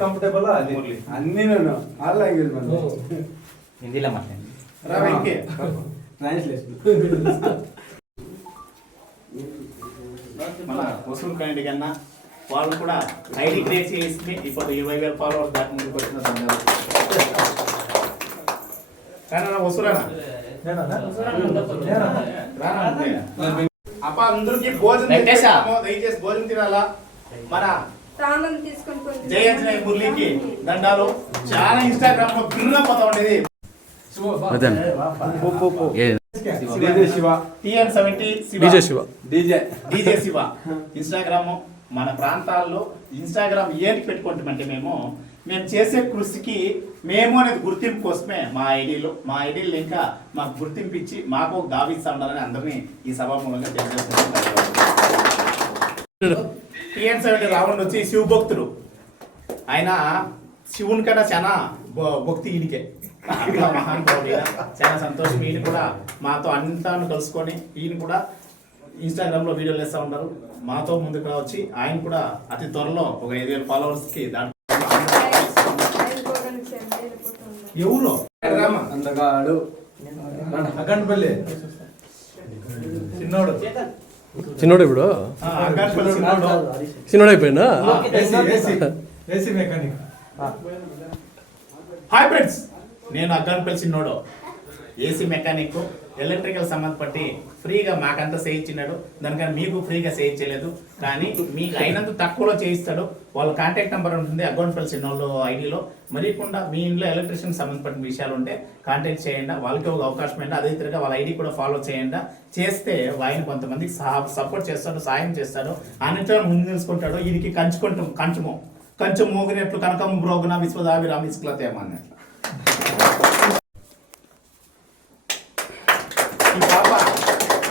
Comfortable అది అన్ని నేను ఆల్ లాంగ్వేజ్ హిందీలో మన వసూలు కండి కన్నా వాళ్ళు కూడా ఐడి క్రియేట్ చేసి ఇప్పుడు 20,000 ఫాలోవర్స్ దాటి ముందుకు వచ్చిన కానీ వసూలేనా అప్ప అందరికి భోజనం దయచేసి భోజనం తినాలా. మన జయంతి మురళికి దండాలు చాలా ఇన్స్టాగ్రామ్ లో భిన్న పోతా ఉండేది. డీజే శివ ఇన్స్టాగ్రామ్ మన ప్రాంతాల్లో ఇన్స్టాగ్రామ్ ఏంటి పెట్టుకుంటామంటే మేము చేసే కృషికి మేము అనేది గుర్తింపు కోసమే మా ఐడీలు ఇంకా మాకు గుర్తింపు ఇచ్చి మాకు ఒక దావిస్తా ఉండాలని అందరినీ ఈ సభామూలంగా తెలియజేస్తున్నాం. TN70 రావణ్ వచ్చి శివభక్తుడు. ఆయన శివుని కన్నా చాలా భక్తి ఈయనకే. చాలా సంతోషం. ఈయన కూడా మాతో అంతాను కలుసుకొని ఈయన కూడా ఇన్స్టాగ్రామ్లో వీడియోలు వేస్తూ ఉంటారు. మాతో ముందుకు రావచ్చి ఆయన కూడా అతి త్వరలో ఒక 5,000 ఫాలోవర్స్కి దాంట్లో ఎవరు అందగాడు అగంపల్లి చిన్నోడు ఇప్పుడు చిన్నోడు అయిపోయినా. హాయ్ ఫ్రెండ్స్, నేను అగ్గన్పల్లి చిన్నోడు ఏసీ మెకానిక్ ఎలక్ట్రికల్ సంబంధపట్టి ఫ్రీగా మాకంతా చేయించినాడు. దానికన్నా మీకు ఫ్రీగా చేయించలేదు, కానీ మీకు అయినంత తక్కువలో చేయిస్తాడు. వాళ్ళ కాంటాక్ట్ నెంబర్ ఉంటుంది అగ్గన్పల్లి చిన్నోళ్ళు ఐడిలో. మరికుండా మీ ఇంట్లో ఎలక్ట్రిషియన్ సంబంధపడిన విషయాలు ఉంటే కాంటాక్ట్ చేయండి. వాళ్ళకి ఒక అవకాశం ఏంటి, అదే తిరిగా వాళ్ళ ఐడి కూడా ఫాలో చేయండి. చేస్తే ఆయన కొంతమందికి సపోర్ట్ చేస్తాడు, సాయం చేస్తాడు, అన్నింటిలో ముందు తెలుసుకుంటాడు. వీరికి కంచు మోగినట్లు కనకం బ్రోగున విశ్వదాభిరామ ఇస్కులతేమన్నట్లు. ఈ పాప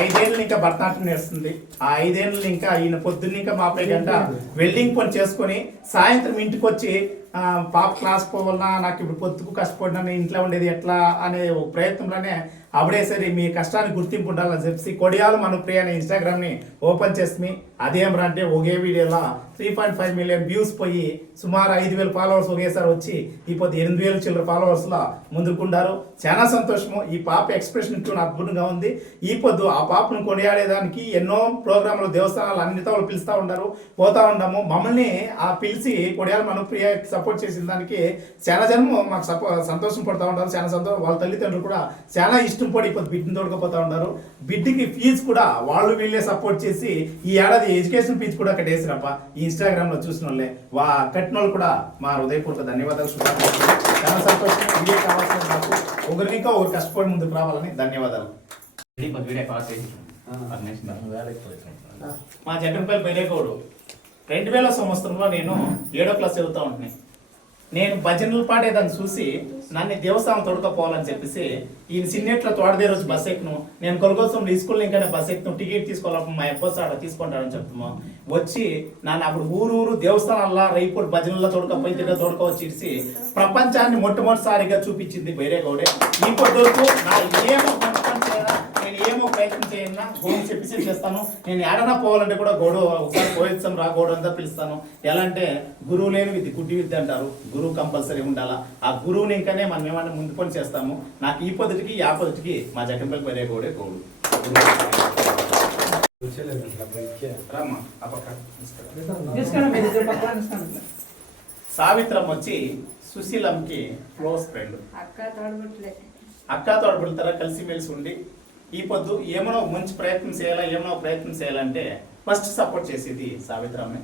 5 ఏళ్ళు ఇంకా భరతనాట్యం నేర్స్తుంది. ఆ 5 ఏళ్ళు ఇంకా ఈయన పొద్దున్న ఇంకా మా పై గంట వెల్డింగ్ పని చేసుకొని సాయంత్రం ఇంటికి వచ్చి పాప క్లాస్ పోవాలన్నా, నాకు ఇప్పుడు పొద్దుకు కష్టపడినా ఇంట్లో ఉండేది ఎట్లా అనే ఒక ప్రయత్నంలోనే అప్పుడే సరే మీ కష్టానికి గుర్తింపు ఉండాలని చెప్పి కొడియాలు మన ప్రియ అనే ఇన్స్టాగ్రామ్ని ఓపెన్ చేసి అదేం అంటే ఒకే వీడియోలో 3.5 మిలియన్ వ్యూస్ పోయి సుమారు 5,000 ఫాలోవర్స్ ఒకేసారి వచ్చి ఇప్పుడు 8,000 చిల్లర ఫాలోవర్స్లో ముందుకుంటారు. చాలా సంతోషము. ఈ పాప ఎక్స్ప్రెషన్ ఇట్లా అద్భుతంగా ఉంది. ఈ పొద్దు ఆ పాపను కొనియాడేదానికి ఎన్నో ప్రోగ్రాంలు దేవస్థానాలు అన్నితో వాళ్ళు పిలుస్తూ ఉంటారు, పోతా ఉంటాము. మమ్మల్ని ఆ పిలిచి కొడియాలు మన ప్రియ సపోర్ట్ చేసిన దానికి చాలా జనము మాకు సంతోషం పడుతూ ఉంటారు. చాలా సంతోషం. వాళ్ళ తల్లిదండ్రులు కూడా చాలా ఇష్టం పడి ఇప్పుడు బిడ్డను తోడుకపోతా ఉంటారు. బిడ్డకి ఫీజు కూడా వాళ్ళు వీళ్ళే సపోర్ట్ చేసి ఈ ఏడాది ఎడ్యుకేషన్ ఫీజు కూడా కట్టేసిరప్ప. ఈ ఇన్స్టాగ్రామ్ లో చూసిన వాళ్ళే కట్టిన వాళ్ళు కూడా మా హృదయపూర్వక ధన్యవాదాలు. చాలా సంతోషం. ఇదే కావాల్సిన నాకు ఒకరికి ఇంకా ఒకరు కష్టపడి ముందుకు రావాలని ధన్యవాదాలు. మా జగన్పల్లి బైరేగౌడు 2000 సంవత్సరంలో నేను 7వ క్లాస్ చదువుతూ ఉంటున్నాను. నేను భజనలు పాడేదాన్ని చూసి నన్ను దేవస్థానం తొడకపోవాలని చెప్పేసి ఈయన సిన్నెట్లో తోడదే రోజు బస్ ఎక్కును. నేను కొలగోసం స్కూల్ ఇంకానే బస్ ఎక్కును, టికెట్ తీసుకోవాలి మా ఎబ్బస్ ఆడ తీసుకుంటాడని చెప్తాము. వచ్చి నన్ను అప్పుడు ఊరు దేవస్థానాల్లో రైపూర్ భజనల్లో తోడుకపోయి తిరిగి తోడుకోవచ్చి ఇడిసి ప్రపంచాన్ని మొట్టమొదటిసారిగా చూపించింది బైరేగౌడే. ఈ పొద్దుకు నా ఏమో ప్రయత్నం చేయన్నా గోడు చెప్పేసి చేస్తాను. నేను ఏడన్నా పోవాలంటే కూడా గోడు ఒకసారి పోయిస్తాం రా గోడు అంతా పిలుస్తాను. ఎలా అంటే గురువు లేని విద్య గుడ్డి విద్య అంటారు. గురువు కంపల్సరీ ఉండాలా. ఆ గురువుని ఇంకానే మనం ఏమన్నా ముందు పని చేస్తాము. నాకు ఈ పొద్దుటికి ఆ పొద్దుటికి మా జగన్పల్లి బైరేగౌడే గోడు. సావిత్రం వచ్చి సుశీలంకి క్లోజ్ ఫ్రెండ్. అక్క తోడబుడతారా కలిసిమెలిసి ఉండి ఈ పొద్దు ఏమైనా మంచి ప్రయత్నం చేయాలంటే ఫస్ట్ సపోర్ట్ చేసేది సావిత్రమ్మే.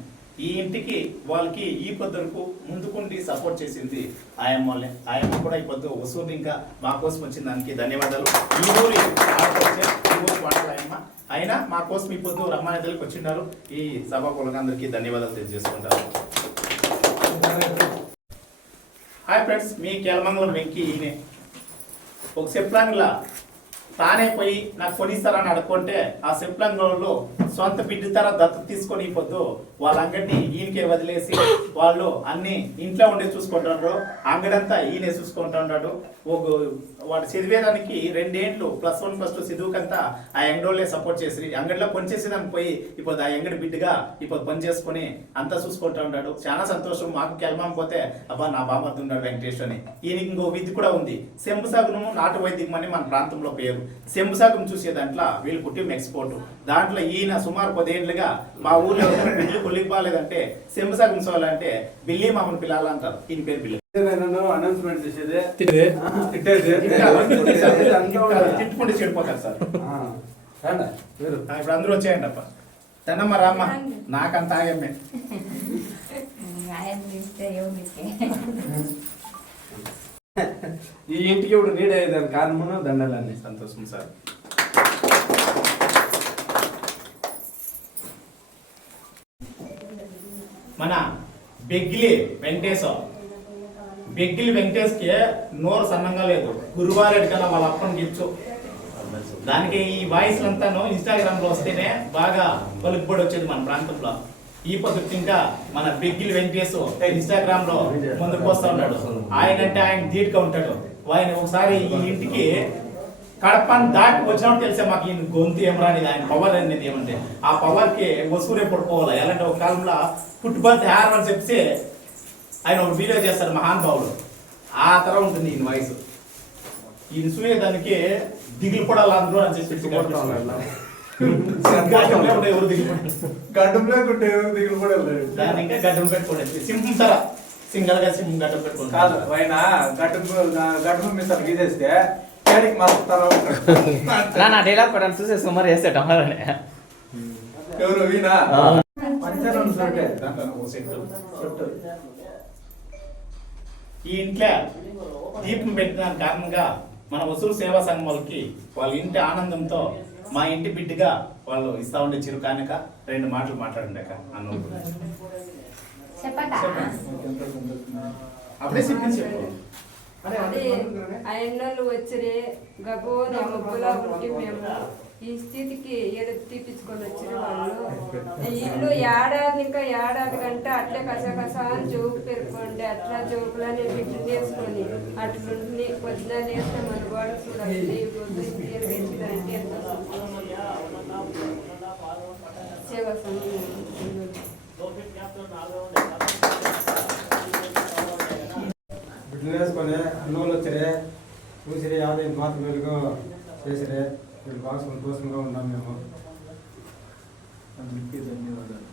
ఈ ఇంటికి వాళ్ళకి ఈ పొద్దుకు ముందుకుండి సపోర్ట్ చేసింది ఆయమ్మ వాళ్ళే. ఆయమ్మ కూడా ఈ పొద్దు వసూలు ఇంకా మా కోసం వచ్చిన దానికి ధన్యవాదాలు. ఈ ఊరి ఆయమ్మ అయినా మా కోసం ఈ పొద్దు రమ్మానేతలకు వచ్చిండారు. ఈ సభాకులకు అందరికీ ధన్యవాదాలు తెలియజేసుకుంటారు. హాయ్ ఫ్రెండ్స్, మీ కేలమంగళం వెంకి ఈయనే ఒక సెప్లాంగ్లా తానే పోయి నాకు కొనిస్తారని అడుక్కుంటే ఆ సెప్లంగంలో సొంత బిడ్డ తర దత్తత తీసుకొని పొద్దు వాళ్ళ అంగడిని ఈయనకే వదిలేసి వాళ్ళు అన్ని ఇంట్లో ఉండే చూసుకుంటున్నారు. అంగడంతా ఈయనే చూసుకుంటున్నాడు. వాడు చదివేదానికి 2 ఏళ్ళు +1 +2 చదువుకంతా ఆ అంగడోళ్ళే సపోర్ట్ చేసి అంగడిలో పని చేసేదానికి పోయి ఇప్పుడు ఆ అంగడి బిడ్డగా ఇప్పుడు పని చేసుకుని అంతా చూసుకుంటూ ఉన్నాడు. చాలా సంతోషం. మాకు కెల్మాం పోతే అబ్బా నా బామర్ది ఉన్నాడు వెంకటేష్ అని. ఈయనకి ఇంకో విధి కూడా ఉంది. సెంబుసాగును నాటు వైద్యం అని మన ప్రాంతంలో పేరు. సెంబుసాగం చూసే దాంట్లో వీళ్ళు పుట్టిన ఎక్స్పోర్ట్. దాంట్లో ఈయన సుమారు 10 ఏళ్ళుగా మా ఊర్లో బిల్లు కొలికి బాగాలేదంటే సెంబుసాగం సోలంటే బిల్లి మామూలు పిల్లలు అంటారు. ఈయన పేరు బిల్లి. అనౌన్స్మెంట్ చేసేదే తిట్టుకుంటే చెడిపోతారు సార్. ఇప్పుడు అందరూ వచ్చేయండి అప్ప. తనమ్మ రామ్మ నాకంత ఆయమ్మే. ఈ ఇంటికి ఇప్పుడు నీడ్ అయ్యేదానికి కారణమును దండలన్నీ. సంతోషం సార్. మన బెగ్గిలి వెంకటేశ్కి నోరు సన్నంగా లేదు. గురువారెడ్డి కన్నా వాళ్ళ అప్పని గిచ్చు. దానికి ఈ వాయిస్ అంతాను ఇన్స్టాగ్రామ్ లో వస్తేనే బాగా పలుకుబడి వచ్చేది మన ప్రాంతంలో. ఈ పద్ధతి ఇంకా మన బెగ్గిలి వెంకటేశ్ ఇన్స్టాగ్రామ్ లో ముందుకు వస్తా ఉన్నాడు. ఆయన అంటే ఆయన ధీటుగా ఉంటాడు. ఆయన ఒకసారి ఈ ఇంటికి కడపని దాటి వచ్చినప్పుడు తెలిసే మాకు ఈయన గొంతు ఏమరా అనేది, ఆయన పవర్ అనేది ఏమంటే ఆ పవర్ కి వసూరే పడుకోవాలి. ఎలాంటి ఒక కాలంలో పుట్టుబడి తయారు అని చెప్పి ఆయన ఒక వీడియో చేస్తారు మహానుభావుడు. ఆ తరం ఉంటుంది ఈయన వయసు. ఈయన చూసేదానికి దిగులు పడాలి అందరూ అని చెప్పి ఎవరు గడ్డం లేకుంటే ఎవరు దిగులు కూడా దాన్ని ఇంకా గడ్డం పెట్టుకోండి. సింహం తర సింగల్ గా సింహం గడ్డం పెట్టుకోండి కాదు. ఆయన గడ్డం మీద గీసేస్తే నా డైలాగ్ కూడా చూసే సుమారు చేసేట ఎవరు వీణా ఈ ఇంట్లో దీపం పెట్టిన కారణంగా మన వసూలు సేవా సంఘం వాళ్ళకి వాళ్ళ ఇంటి ఆనందంతో మా ఇంటి బిడ్డగా వాళ్ళు ఇస్తా ఉండే చిరు కానుక 2 మాటలు మాట్లాడండి అన్న. అప్పుడే చెప్పు. అదే ఆయన్నోళ్ళు వచ్చిరే గబోద ముగ్గులా ఉంటే మేము ఈ స్థితికి తీపించుకొని వచ్చిన వాళ్ళు ఇల్లు ఏడాది కంటే అట్లే కస అని జోకు పెరుకోండి. అట్లా జోకులని బిడ్డలు వేసుకొని అట్లుండి పొద్దున వేస్తే మన వాడు చూడాలి గెలిచిందంటే ఎంత సేవా సంఘం బిడ్డలు వేసుకొని అన్నోళ్ళు వచ్చిరే చూసిరే యాభై మాత్రం వెలుగు చేసిరే. వీళ్ళు బాగా సంతోషంగా ఉన్నాం మేము. అందరికీ ధన్యవాదాలు.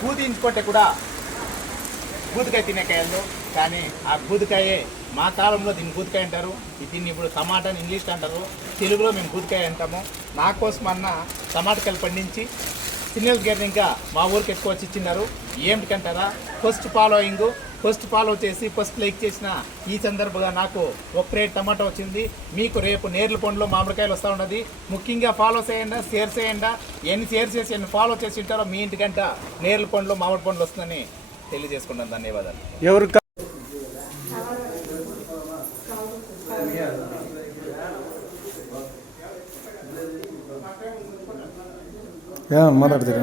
పూదించుకుంటే కూడా బూదికాయ తినేకాయలు, కానీ ఆ బూదికాయే మా కాలంలో దీన్ని బూదికాయ అంటారు. దీన్ని ఇప్పుడు టమాటా అని ఇంగ్లీష్ అంటారు. తెలుగులో మేము బూదికాయ అంటాము. నా కోసం అన్న టమాటకాయలు పండించి సిగ్నల్స్ గారిని ఇంకా మా ఊరికి ఎక్కువ వచ్చి ఇచ్చినారు. ఏమిటికంటారా, ఫస్ట్ ఫాలో చేసి ఫస్ట్ లైక్ చేసిన ఈ సందర్భంగా నాకు 1 ప్లేట్ టమాటా వచ్చింది. మీకు రేపు నేర్ల పండ్లో మామిడికాయలు వస్తూ ఉన్నది. ముఖ్యంగా ఫాలో చేయండి, షేర్ చేయండి. ఎన్ని షేర్ చేసి ఎన్ని ఫాలో చేసి ఉంటారో మీ ఇంటికంట నేర్ల పండ్లో మామిడి పండ్లు వస్తుందని తెలియజేసుకుంటాను. ధన్యవాదాలు. ఎవరు మాట్లాడతారా?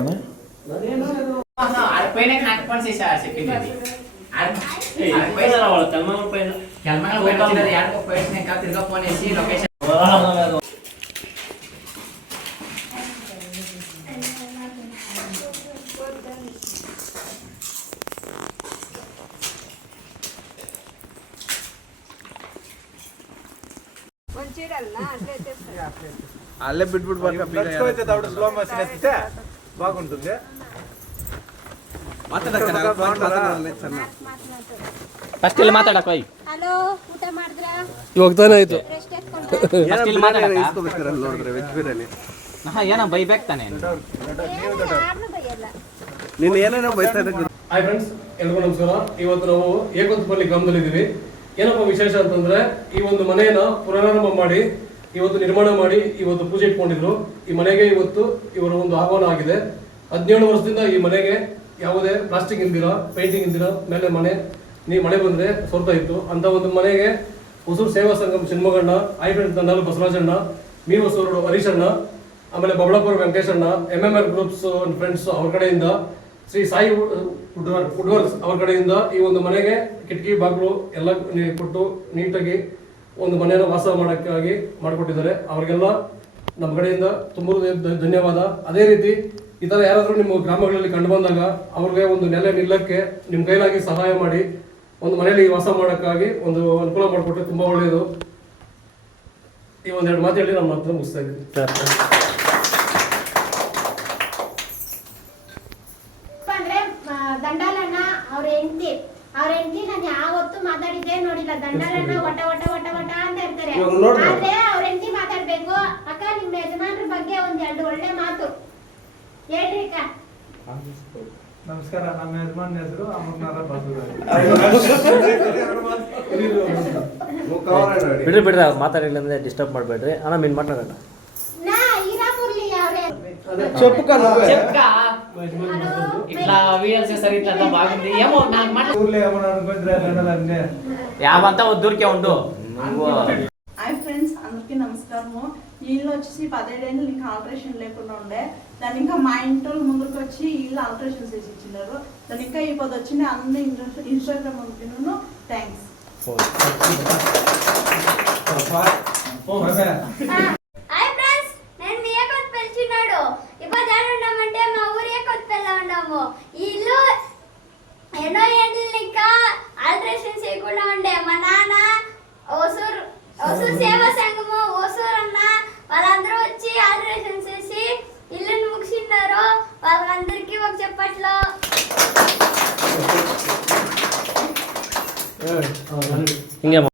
అల్లే బిడ్బుడ్ వచ్చేటప్పుడు స్లో మోషన్ ఎత్తితే బాగుంటుంది. ಫಸ್ಟ್ ಇಲ್ಲಿ ಮಾತಾಡಕ ಹೋಯ್. ಹಲೋ, ಊಟ ಮಾಡಿದ್ರಾ? ಇವಾಗ ತಾನೇ ಆಯ್ತು. ಫಸ್ಟ್ ಇಲ್ಲಿ ಮಾತಾಡಕ ನೋಡಿದ್ರೆ ವೆಜ್ ಬಿರಿಯಾನಿ ಏನೋ ಬೈಬೇಕು ತಾನೆ. ಯಾರನ್ನೂ ಬೈಯಲ್ಲ. ನೀನು ಏನೇನೋ ಬೈತಾ ಇದ್ದೀವಿ. ಹಾಯ್ ಫ್ರೆಂಡ್ಸ್, ಎಲ್ರಿಗೂ ನಮಸ್ಕಾರ. ಇವತ್ತು ನಾವು ಏಕಂತಪಲ್ಲಿ ಗ್ರಾಮದಲ್ಲಿ ಇದ್ದೀವಿ. ಏನಪ್ಪ ವಿಶೇಷ ಅಂತಂದ್ರೆ, ಈ ಒಂದು ಮನೆಯನ್ನ ಪುನರಾರಂಭ ಮಾಡಿ ಇವತ್ತು ನಿರ್ಮಾಣ ಮಾಡಿ ಇವತ್ತು ಪೂಜೆ ಇಟ್ಕೊಂಡಿದ್ರು. ಈ ಮನೆಗೆ ಇವತ್ತು ಇವರ ಒಂದು ಆಹ್ವಾನ ಆಗಿದೆ. 17 ವರ್ಷದಿಂದ ಈ ಮನೆಗೆ ಯಾವುದೇ ಪ್ಲಾಸ್ಟಿಕ್ ಇಂದಿರ, ಪೇಂಟಿಂಗ್ ಇಂದಿರ ಮೇಲೆ ಮಳೆ ಬಂದ್ರೆ ಸೋರ್ತಾ ಇತ್ತು. ಅಂತ ಒಂದು ಮನೆಗೆ ಹೊಸೂರು ಸೇವಾ ಸಂಘಂ ಶಿವಮೊಗ್ಗಣ್ಣ, ಐ ಫ್ರೆಂಡ್ಸ್ ತಂಡಾಲು ಬಸವರಾಜಣ್ಣ, ಮೀ ಹೊಸೂರು ಹರೀಶಣ್ಣ, ಆಮೇಲೆ ಬಬಳಾಪುರ ವೆಂಕಟೇಶಣ್ಣ, MMR ಗ್ರೂಪ್ಸ್ ಫ್ರೆಂಡ್ಸ್ ಅವ್ರ ಕಡೆಯಿಂದ, ಶ್ರೀ ಸಾಯಿ ವುಡ್ವರ್ಕ್ಸ್ ಅವ್ರ ಕಡೆಯಿಂದ ಈ ಒಂದು ಮನೆಗೆ ಕಿಟಕಿ ಬಾಗಿಲು ಎಲ್ಲ ಕೊಟ್ಟು ನೀಟಾಗಿ ಒಂದು ಮನೆಯನ್ನು ವಾಸ ಮಾಡೋಕ್ಕಾಗಿ ಮಾಡಿಕೊಟ್ಟಿದ್ದಾರೆ. ಅವ್ರಿಗೆಲ್ಲ ನಮ್ಮ ಕಡೆಯಿಂದ ತುಂಬ ಧನ್ಯವಾದ. ಅದೇ ರೀತಿ ಈ ಥರ ಯಾರಾದರೂ ನಿಮ್ಮ ಗ್ರಾಮಗಳಲ್ಲಿ ಕಂಡು ಬಂದಾಗ ಅವ್ರಿಗೆ ಒಂದು ನೆಲೆ ನಿಲ್ಲಕ್ಕೆ ನಿಮ್ಮ ಕೈಲಾಗಿ ಸಹಾಯ ಮಾಡಿ ಒಂದು ಮನೆಯಲ್ಲಿ ವಾಸ ಮಾಡೋಕ್ಕಾಗಿ ಒಂದು ಅನುಕೂಲ ಮಾಡಿಕೊಟ್ರೆ ತುಂಬ ಒಳ್ಳೆಯದು. ಈ ಒಂದೆರಡು ಮಾತು ಹೇಳಿ ನಮ್ಮ ಮಾತನ್ನು ಮುಗಿಸ್ತಾ ಇದ್ದೀನಿ. ಅಂದ್ರೆ ದಂಡಾಲಣ್ಣ ಅವ್ರ ಹೆಂಡತಿ ನಾನು ಯಾವತ್ತೂ ಮಾತಾಡಿದ್ದೆ ನೋಡಿಲ್ಲ. ದಂಡಾಲಣ್ಣ ವಟ ವಟ ವಟ ವಟ ಅಂತ ಇರ್ತಾರೆ. ಆದ್ರೆ ಅವ್ರ ಹೆಂಡತಿ ಮಾತಾಡ್ಬೇಕು. ಅಕ್ಕ ನಿಮ್ಮ ಯಜಮಾನ್ರ ಬಗ್ಗೆ ಒಂದ್ 2 ಒಳ್ಳೆ ಮಾತು ಹೇಳ್ರಿ ಅಕ್ಕ. ನಮಸ್ಕಾರ, ನಮ್ಮ ಯಜಮಾನ್ ಹೆಸರು ಅಮರ್ನಾಥ ಬಾಸೂರು. ಬಿಡ್ರಿ ಮಾತಾಡಿಲ್ಲ ಅಂದ್ರೆ ಡಿಸ್ಟರ್ಬ್ ಮಾಡಬೇಡ್ರಿ. ಅಣ್ಣ ಮೀನ್ ಮಾತಾಡೋಣ. నా ఈరాపూర్లి ఎవరే ఇట్లా వీడియోలు చేస్తారు, ఇట్లా అంతా బాగుంది ఏమో నాకు మాట ఊర్లో ఏమన్నా అనుకుంటారా దండలన్నీ యావంతా వద్దూరికే ఉండు నువ్వు. హాయ్ ఫ్రెండ్స్, అందరికీ నమస్కారము. ఈ ఇల్లు వచ్చేసి 17 ఏళ్ళు ఇంకా ఆల్టరేషన్ లేకుండా ఉండే దాన్ని ఇంకా మా ఇంట్లో ముందుకు వచ్చి ఇల్లు ఆల్టరేషన్ చేసి ఇచ్చినారు. దాన్ని ఇంకా ఈ పొద్దు వచ్చింది అన్ని ఇన్స్టాగ్రామ్ అనుకున్నాను. థ్యాంక్స్. హాయ్ ఫ్రెండ్స్, నేను మీ కొత్తపల్లి చిన్నాడు. ఇప్పుడు ఉన్నామంటే మా ఊరి కొత్తపల్లిలో ఉన్నాము. ఈ ఇల్లు ఎన్నో ఏళ్ళు ఇంకా ఆల్టరేషన్ చేయకుండా ఉండే. మా నాన్న ఒసూరు సేవా సంఘము ఒసూరు అన్న వాళ్ళందరూ వచ్చి ఆల్టరేషన్ చేసి ఇల్లుని ముగిసినారు. వాళ్ళందరికీ ఒక చెప్పట్లో ఇంకేమో